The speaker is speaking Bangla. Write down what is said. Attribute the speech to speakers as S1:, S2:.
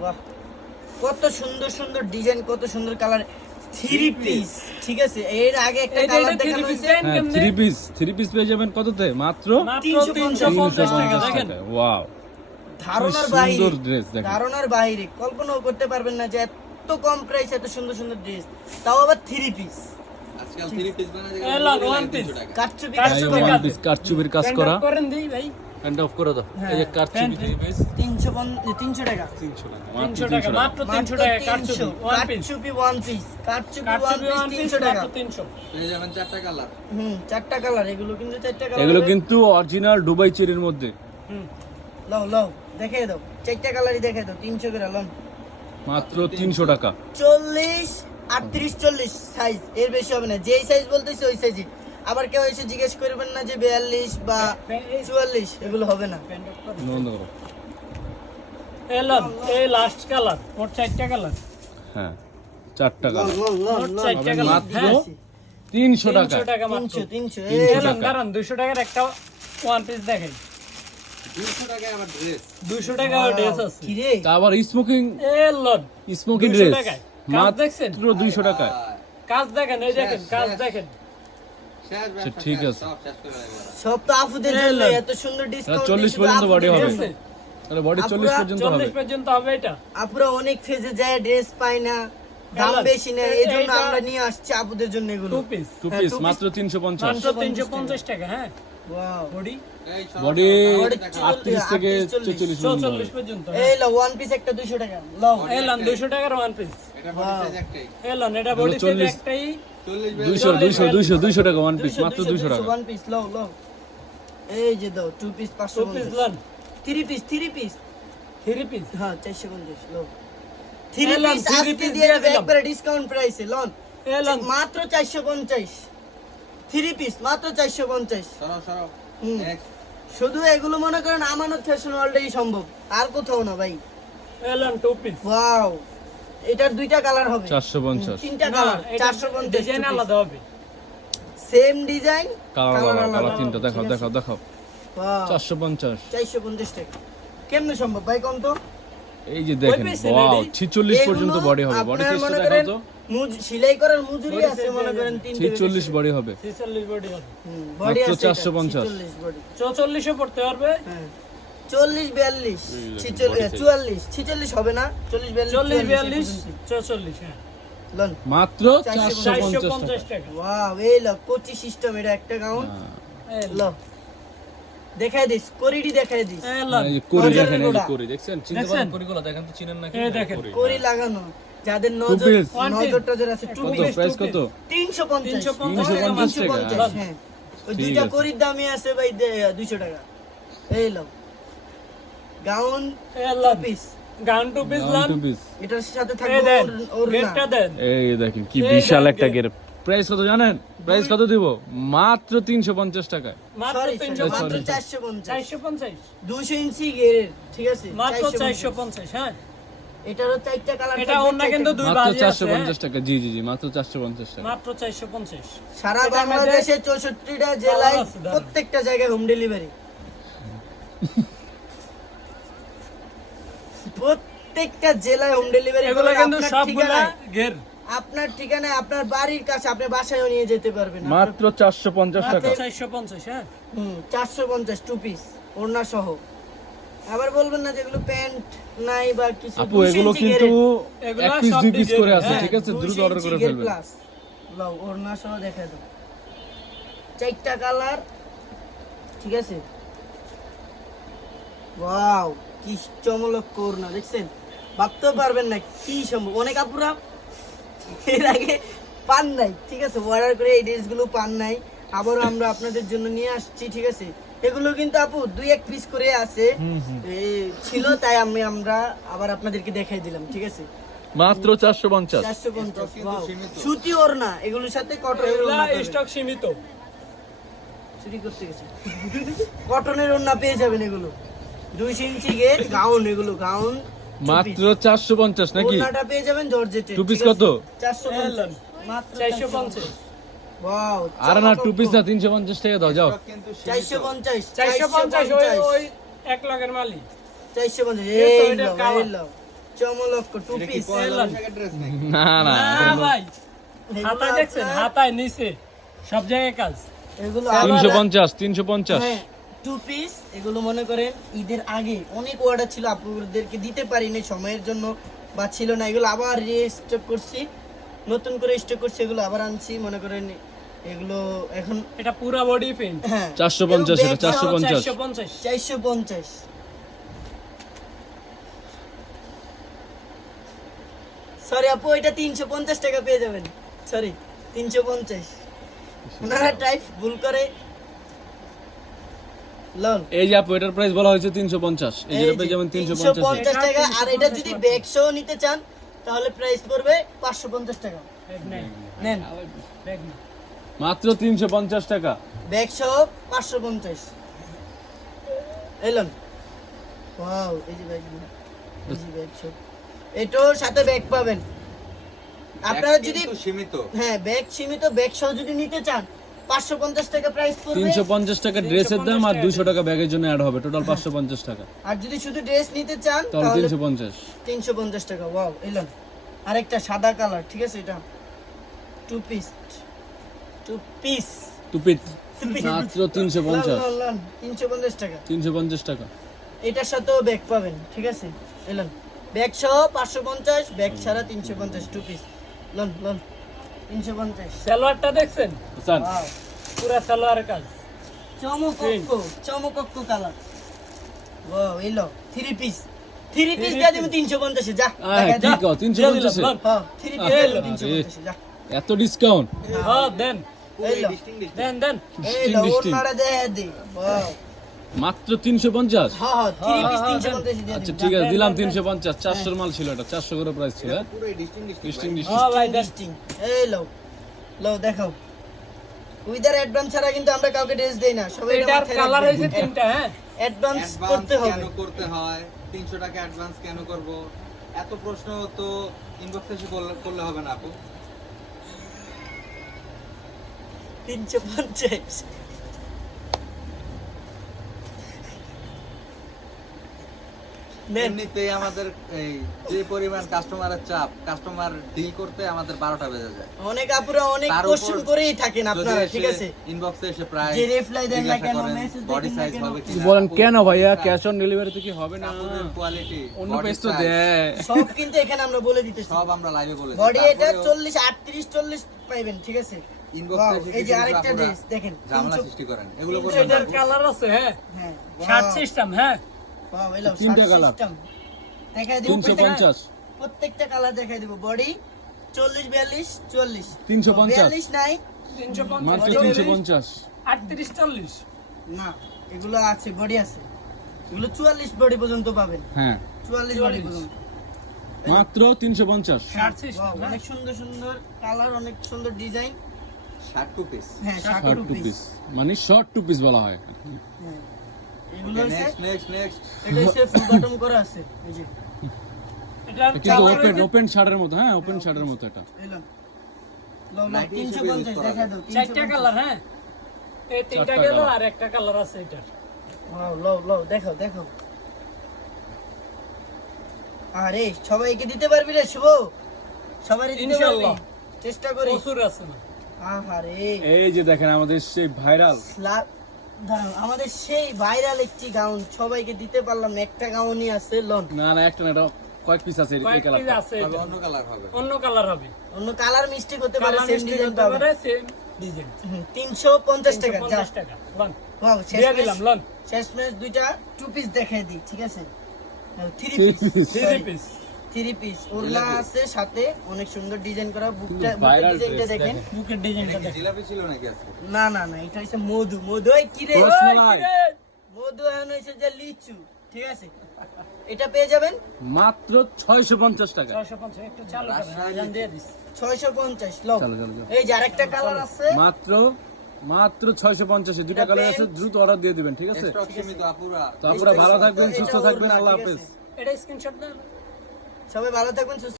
S1: বাহ। কত সুন্দর সুন্দর ডিজাইন কত সুন্দর কালার থ্রি পিস ঠিক আছে? এর আগে একটা কালার দেখানো
S2: থ্রি পিস
S1: হয়েছে
S3: থ্রি পিস থ্রি পিস পেয়ে যাবেন কততে? মাত্র?
S2: মাত্র
S1: 350
S2: 350 টাকা দেখেন।
S3: ওয়াও।
S1: ধারণার বাইরে ধারণার বাইরে। কল্পনাও করতে পারবেন না যে এত কম প্রাইস এত সুন্দর সুন্দর ড্রেস তাও আবার থ্রি পিস
S4: আজকাল থ্রি পিস বানাতে
S2: কাজ ছবি
S3: ওয়ান
S2: কাজ।
S3: পিস কারচুপির কাজ করা। হ্যান্ড অফ করে দাও এই যে কারচুপি থ্রি পিস
S1: তিনশো তিনশো টাকা।
S3: 300 টাকা মাত্র 300 টাকা
S2: মাত্র তিনশো টাকা কাটছবি ওয়ান পিস
S1: ওয়ান পিস কাটছুপি ওয়ান পিস
S2: ওয়ান পিস
S1: তিনশো টাকা।
S2: মাত্র তিনশো।
S4: পেয়ে যাবেন চারটা কালার
S1: হুম চারটা কালার এগুলো কিন্তু চারটা কালার
S3: এগুলো কিন্তু অরিজিনাল দুবাই চেরির মধ্যে।
S2: হুম।
S1: লও লও দেখে দাও। চারটা কালারই দেখে দাও তিনশো করে লন।
S3: মাত্র তিনশো টাকা।
S1: চল্লিশ আটত্রিশ চল্লিশ সাইজ এর বেশি হবে না। যেই সাইজ বলতেছি ওই সাইজই আবার কেউ এসে জিজ্ঞেস করবেন না যে বিয়াল্লিশ বা চুয়াল্লিশ এগুলো হবে না।
S2: এই লাস্ট কালার মোট চারটা কালার
S3: হ্যাঁ চারটা কালার
S1: লন, লন,
S2: মোট চারটা কালার হ্যাঁ।
S3: তিনশো টাকা।
S2: তিনশো টাকা। কারণ দুশো টাকার একটা ওয়ান পিস দেখাই।
S4: দুশো
S2: টাকা ড্রেস আছে।
S3: আবার স্মোকিং
S2: এলন
S3: স্মোকিং
S2: 200
S3: ড্রেস
S2: কাজ
S3: মাত্র দুইশো টাকায়।
S2: কাজ দেখেন এই দেখেন কাজ দেখেন।
S4: ব্যবসা
S3: ঠিক আছে।
S4: সব
S1: তো আফুদের জন্য এত সুন্দর ডিসকাউন্ট
S3: 40 পর্যন্ত
S2: ঠিক
S3: হবে। তাহলে বডি
S1: আপুরা
S3: চল্লিশ পর্যন্ত হবে।
S2: চল্লিশ পর্যন্ত হবে এটা।
S1: আপুরা অনেক ফেজে যায় ড্রেস পায় না দাম বেশি নেয় এই জন্য আমরা নিয়ে আসছি আপুদের জন্য এগুলো।
S2: টু পিস
S3: টু
S1: হ্যাঁ,
S3: পিস মাত্র তিনশো পঞ্চাশ।
S2: মাত্র তিনশো পঞ্চাশ টাকা হ্যাঁ। বডি
S3: বডি থেকে
S1: 38,
S3: পর্যন্ত।
S2: পর্যন্ত
S1: এই লো ওয়ান পিস একটা 200 টাকা। লও
S2: এলাম দুশো টাকার ওয়ান পিস
S4: এটা বডি সাইজ একটাই।
S2: এলাম এটা
S3: এগুলো
S2: বডি সাইজ
S3: 40
S2: একটাই।
S4: চল্লিশ
S3: দুইশো দুইশো দুইশো দুইশো টাকা ওয়ান পিস মাত্র দুইশো টাকা।
S1: ওয়ান পিস লও লও। এই যে দাও two piece
S2: two piece loan.
S1: Three piece three piece
S2: three piece
S1: হ্যাঁ 450 লও। থ্রি পিস আজকে দিয়ে
S2: দিয়ে
S1: দেবে
S2: দিলাম।
S1: একবারে ডিসকাউন্ট প্রাইসে লন। মাত্র 450 থ্রি পিস মাত্র 450
S4: সরাও সরাও
S1: হুম।
S4: Next।
S1: শুধু এগুলো মনে করেন আমানত ফ্যাশন ওয়ার্ল্ডেই সম্ভব। আর কোথাও না ভাই।
S2: এলাম টু পিস
S1: ওয়াও এটার দুইটা কালার হবে।
S3: চারশো পঞ্চাশ।
S1: তিনটা কালার
S2: এটা ডিজাইন আলাদা হবে।
S1: Same design
S3: colour. কালার তিনটা দেখাও। দেখাও দেখাও।
S1: ওয়াও
S3: চারশো পঞ্চাশ।
S1: 450 টাকা। কেমনে সম্ভব ভাই কম তো?
S3: এই যে দেখেন ওয়াও
S2: ready?
S3: ছিচল্লিশ
S1: এগুলো
S3: পর্যন্ত বডি হবে বডি সাইজটা
S1: মনে
S3: দেখাও
S1: করেন
S3: তো।
S1: মুজ- সেলাই করার মজুরি আছে মনে করেন তিন
S3: ছিচল্লিশ বডি হবে।
S2: ছেচল্লিশ বডি হবে।
S1: বডি আছে
S3: 450
S1: 450 বডি
S2: চৌচল্লিশও পড়তে পারবে।
S1: হ্যাঁ। চল্লিশ বিয়াল্লিশ। চুয়াল্লিশ ছিচল্লিশ হবে না? চল্লিশ বিয়াল্লিশ
S2: চল্লিশ বিয়াল্লিশ চৌচল্লিশ হ্যাঁ।
S3: মাত্র
S1: চারশো
S3: চারশো
S2: চারশো
S3: পঞ্চাশ
S2: পঞ্চাশ
S3: টাকা।
S2: টাকা।
S1: ওয়াও এই লো কোচি সিস্টেম এটা একটা গাউন
S3: হ্যাঁ।
S1: লো দেখাই দিস কোরিডি দেখাই দিস।
S2: এলাম
S3: করি দেখেন এই যে
S1: গোড়া।
S3: করি দেখছেন? চিনতে পারেন করিগুলো? দেখেন তো চিনেন নাকি?
S2: দেখেন।
S3: কোরি।
S1: লাগানো। যাদের নজর নজর টজর আছে টু পিস
S3: প্রাইস কত?
S1: তিনশো পঞ্চাশ।
S2: 350
S3: টাকা
S1: হ্যাঁ। ওই দুইটা। করির দামই আছে ভাই দুইশো টাকা। এই লো। Gown piece
S2: gown two piece
S1: এটার সাথে থাকবে
S2: দেন
S1: ওর- ওড়না।
S2: গেটটা দেন।
S3: এই দেখেন কি বিশাল একটা গের প্রাইস কত জানেন? প্রাইস কত দিব? মাত্র তিনশো পঞ্চাশ টাকায়।
S2: মাত্র
S1: Sorry,
S2: তিনশো
S1: sorry, মাত্র
S3: sorry.
S1: চারশো পঞ্চাশ।
S2: চারশো পঞ্চাশ।
S1: দুশো ইঞ্চি গেরের ঠিক আছে?
S2: মাত্র
S1: 450
S2: চারশো পঞ্চাশ হ্যাঁ।
S1: এটারও চারটা কালার
S2: এটা অন্য কিন্তু দুই
S3: মাত্র
S2: আছে
S3: চারশো
S2: হ্যাঁ?
S3: পঞ্চাশ টাকা। জি জি জি মাত্র চারশো পঞ্চাশ টাকা।
S2: মাত্র
S1: সারা বাংলাদেশে চৌষট্টিটা জেলায়। প্রত্যেকটা জায়গায় হোম ডেলিভারি প্রত্যেকটা জেলায় হোম ডেলিভারি
S2: এগুলো কিন্তু সবগুলা গের
S1: আপনার ঠিকানায় আপনার বাড়ির কাছে আপনি বাসায়ও নিয়ে যেতে পারবেন
S3: মাত্র চারশো পঞ্চাশ
S2: মাত্র
S3: টাকা।
S2: চারশো পঞ্চাশ হ্যাঁ?
S1: হুম চারশো পঞ্চাশ টু পিস ওড়না সহ। আবার বলবেন না যেগুলো প্যান্ট নাই বা কিছু
S3: আপু এগুলো কিন্তু। এক পিস দুই পিস করে আছে
S2: হ্যাঁ,
S3: ঠিক আছে?
S1: 200
S3: দ্রুত অর্ডার করে ফেলবেন।
S1: plus। লও ওড়না সহ দেখা দাও চারটা কালার ঠিক আছে? ওয়াও কি চমলক করনা দেখছেন? ভাবতেও পারবেন না কি সম্ভব। অনেক আপুরা এর আগে পান নাই ঠিক আছে? অর্ডার করে এই ড্রেসগুলো পান নাই। আবারও আমরা আপনাদের জন্য নিয়ে আসছি ঠিক আছে? এগুলো কিন্তু আপু দুই এক পিস করে আছে। ছিল তাই আমি আমরা আবার আপনাদেরকে দেখাই দিলাম ঠিক আছে?
S3: মাত্র চারশো পঞ্চাশ।
S1: চারশো পঞ্চাশ
S4: কিন্তু সীমিত।
S1: সুতি ওড়না এগুলোর সাথে কটন
S2: এগুলা স্টক সীমিত।
S1: চুরি করতে গেছে। কটনের ওড়না পেয়ে যাবেন এগুলো। দুইশো ইঞ্চি গেট গাউন এগুলো গাউন
S3: মাত্র চারশো পঞ্চাশ নাকি?
S1: ওড়নাটা পেয়ে যাবেন জর্জেটে
S3: Two piece কত?
S1: চারশো মাত্র
S2: চারশো পঞ্চাশ।
S3: আর না টু পিস না তিনশো পঞ্চাশ টাকা দাও যাও।
S1: চারশো পঞ্চাশ
S2: চারশো পঞ্চাশ ওই ওই এক লাখের মালিক।
S1: চারশো পঞ্চাশ
S2: এই তো
S1: এই
S2: এটার
S1: লও,
S2: colour।
S1: এই লও। চমলক্ষ টু পিস
S4: পয়লা
S2: এলাম।
S4: বৈশাখের ড্রেস নাকি?
S3: না না
S2: না ভাই হাতায় দেখছেন হাতায় নিচে সব জায়গায় কাজ।
S1: এগুলো
S3: তিনশো পঞ্চাশ তিনশো পঞ্চাশ।
S1: হ্যাঁ টু পিস এগুলো মনে করেন ঈদের আগে। অনেক অর্ডার ছিল আপনাদেরকে দিতে পারিনি সময়ের জন্য বা ছিল না। এগুলো আবার রিস্টক করছি। নতুন করে স্টক করছি এগুলো আবার আনছি মনে করেন এগুলো এখন
S2: এটা পুরা বডি পেন
S1: হ্যাঁ।
S3: 450 এটা, 450
S2: চারশো পঞ্চাশ।
S1: চারশো পঞ্চাশ। সরি আপু এটা তিনশো পঞ্চাশ টাকা পেয়ে যাবেন। সরি তিনশো পঞ্চাশ। ওনারা টাইপ ভুল করে। লন
S3: এই যে আপু এটার প্রাইস বলা হয়েছে তিনশো পঞ্চাশ। এই যে পেয়ে যাবেন তিনশো পঞ্চাশ।
S1: 350 টাকা আর এটা যদি ব্যাগ সহ নিতে চান তাহলে প্রাইস পড়বে 550 টাকা। নেন।
S3: মাত্র তিনশো পঞ্চাশ টাকা।
S1: ব্যাগ সহ 550 এলন ওয়াও এই যে ব্যাগ এই যে ব্যাগ সহ এটার সাথে ব্যাগ পাবেন। আপনারা যদি
S4: সীমিত।
S1: হ্যাঁ ব্যাগ সীমিত ব্যাগ সহ যদি নিতে চান 550 টাকা প্রাইস পড়বে।
S3: তিনশো পঞ্চাশ টাকা ড্রেসের দাম আর দুইশো টাকা ব্যাগের জন্য অ্যাড হবে। টোটাল পাঁচশো পঞ্চাশ টাকা।
S1: আর যদি শুধু ড্রেস নিতে চান
S3: তাহলে
S1: তাহলে
S3: তিনশো পঞ্চাশ।
S1: তিনশো পঞ্চাশ টাকা। ওয়াও এলাম আরেকটা সাদা কালার ঠিক আছে এটা? Two piece two piece
S3: two piece মাত্র তিনশো পঞ্চাশ।
S1: তিনশো পঞ্চাশ টাকা।
S3: তিনশো পঞ্চাশ টাকা।
S1: এটার সাথেও ব্যাগ পাবেন ঠিক আছে? এলাম ব্যাগ সহ পাঁচশো পঞ্চাশ ব্যাগ ছাড়া তিনশো পঞ্চাশ টু পিস লন লন তিনশো পঞ্চাশ।
S2: সালোয়ারটা দেখছেন?
S3: স্যার
S1: ওয়াও
S2: পুরা সালোয়ার কাজ।
S1: চমকক্ক চমকক্ক কালার। ওয়াও এলো থ্রি পিস থ্রি পিস দিয়ে দেবো তিনশো পঞ্চাশে যা
S3: হ্যাঁ
S1: দেখা
S3: কি
S1: যা
S3: কও তিনশো
S2: দিয়ে দিলাম,
S3: পঞ্চাশে
S2: লন।
S1: হ্যাঁ থ্রি পিস
S3: আরে,
S1: তিনশো
S3: আরে।
S1: পঞ্চাশে যা।
S3: এত ডিসকাউন্ট
S2: হ্যাঁ দেন। দেন দেন।
S1: এলো
S3: Distinct,
S1: ওনারা দেয় দে। ওয়াও
S3: মাত্র তিনশো পঞ্চাশ?
S1: হ্যাঁ, হ্যাঁ,
S3: আচ্ছা ঠিক আছে দিলাম তিনশো পঞ্চাশ হ্যাঁ। চারশোর মাল ছিল এটা চারশো করে প্রাইস ছিল
S1: দেখাও উইদার অ্যাডভান্স ছাড়া কিন্তু আমরা কাউকে ড্রেস দেই না সবাই
S2: এটার কালার হইছে তিনটা হ্যাঁ?
S1: অ্যাডভান্স করতে হবে।
S4: কেন করতে হয়? 300 টাকা অ্যাডভান্স কেন করব? এত প্রশ্ন তো ইনবক্সে এসে করলে হবে না আপু।
S1: 350
S4: এমনিতেই আমাদের এই যে পরিমাণ কাস্টমারের চাপ কাস্টমার ডিল করতে আমাদের 12টা বেজে যায়।
S1: অনেক আপুরা অনেক কোশ্চেন করেই থাকেন আপনারা ঠিক আছে?
S4: ইনবক্সে এসে প্রায়
S1: যে reply দেন না কেন, message
S4: বডি সাইজ হবে কিনা
S3: বলেন কেন ভাইয়া ক্যাশ অন ডেলিভারিতে কি হবে না?
S4: কোয়ালিটি
S3: অন্য পেজ তো দেয়।
S1: সব কিন্তু এখানে আমরা বলে দিতেছি।
S4: সব আমরা লাইভে বলেছি
S1: বডি এটা চল্লিশ আটত্রিশ চল্লিশ পাইবেন ঠিক আছে?
S4: ইনবক্সে
S1: এই যে আরেকটা ড্রেস দেখেন
S4: ঝামেলা সৃষ্টি করেন। এগুলো।
S2: কালার আছে হ্যাঁ।
S1: হ্যাঁ
S2: শার্ট সিস্টেম হ্যাঁ।
S3: তিনটা
S1: shirt দেখাই দিব
S3: তিনশো পঞ্চাশ।
S1: প্রত্যেকটা কালার দেখাই দিব। বডি চল্লিশ বিয়াল্লিশ চল্লিশ।
S3: 350
S1: বিয়াল্লিশ নাই।
S2: তিনশো
S3: মাত্র তিনশো পঞ্চাশ।
S2: আটত্রিশ চল্লিশ।
S1: না এগুলো আছে বডি আছে। এগুলো চুয়াল্লিশ বডি পর্যন্ত পাবেন।
S3: হ্যাঁ।
S1: চুয়াল্লিশ বডি পর্যন্ত।
S3: মাত্র তিনশো পঞ্চাশ।
S2: সিস্টেম
S1: অনেক সুন্দর সুন্দর কালার অনেক সুন্দর ডিজাইন
S4: শার্ট টু পিস
S1: হ্যাঁ শার্ট
S3: টু পিস মানে শর্ট টু পিস বলা হয়।
S1: হ্যাঁ। এগুলো
S4: নেক্সট নেক্সট নেক্সট
S1: এটা হচ্ছে ফুল বটম করা আছে এই যে।
S2: এটার
S3: কিন্তু ওপেন ওপেন শার্টের মতো হ্যাঁ ওপেন শার্টের মতো এটা।
S1: এলাম। লো লো
S4: Nineteen
S1: তিনশো
S4: হিসেবে
S1: পঞ্চাশ
S4: use করা
S1: দেখা দাও
S2: চারটা কালার হ্যাঁ। এই তিনটা গেল আর একটা কালার আছে এটার।
S1: ওয়াও লো লো দেখো দেখো আরে সবাইকে দিতে পারবি রে শুভ। সবারই দিতে পারবি। চেষ্টা করি
S2: প্রচুর আছে না।
S1: আহারে।
S3: এই যে দেখেন আমাদের সেই ভাইরাল।
S1: দাঁড়াও, আমাদের সেই ভাইরাল একটি গাউন সবাইকে দিতে পারলাম না একটা গাউনই আছে লন।
S3: না না একটা না কয়েক পিস আছে এই
S2: কয়েক
S3: কালার
S2: আছে
S4: অন্য কালার হবে।
S2: অন্য কালার হবে।
S1: অন্য কালার মিস্টেক হতে পারে সেম ডিজাইন পাবে।
S2: সেম ডিজাইন
S1: তিনশো পঞ্চাশ টাকা যা।
S2: পঞ্চাশ টাকা লন।
S1: ওয়াও শেষ
S2: দিলাম লন।
S1: শেষ ম্যাচ দুইটা টু পিস দেখাই দিই ঠিক আছে? Three piece.
S2: Three piece
S1: three piece ওড়না আছে সাথে অনেক সুন্দর ডিজাইন করা বুকটা বুকের ডিজাইনটা দেখেন।
S3: দেখেন।
S2: বুকের ডিজাইনটা
S4: কি
S2: দেখ
S4: জিলাপি ছিল নাকি আজকে?
S1: না না না এটা হচ্ছে মধু। মধু এই কি রে? মধু এখন হচ্ছে যে লিচু ঠিক আছে? এটা পেয়ে যাবেন?
S3: মাত্র ছয়শো পঞ্চাশ টাকা।
S2: ছয়শো পঞ্চাশ একটু চালু করেন দিয়ে দিস
S1: ছয়শো পঞ্চাশ লোক
S3: চলো, চলো, চলো।
S1: এই যে আরেকটা কালার আছে।
S3: মাত্র মাত্র ছয়শো পঞ্চাশে দুটা কালার আছে দ্রুত অর্ডার দিয়ে দিবেন ঠিক আছে?
S4: আপুরা।
S3: তো আপনারা ভালো থাকবেন সুস্থ থাকবেন আল্লাহ হাফেজ।
S2: এটা স্ক্রিনশট দেন।
S1: সবাই ভালো থাকবেন সুস্থ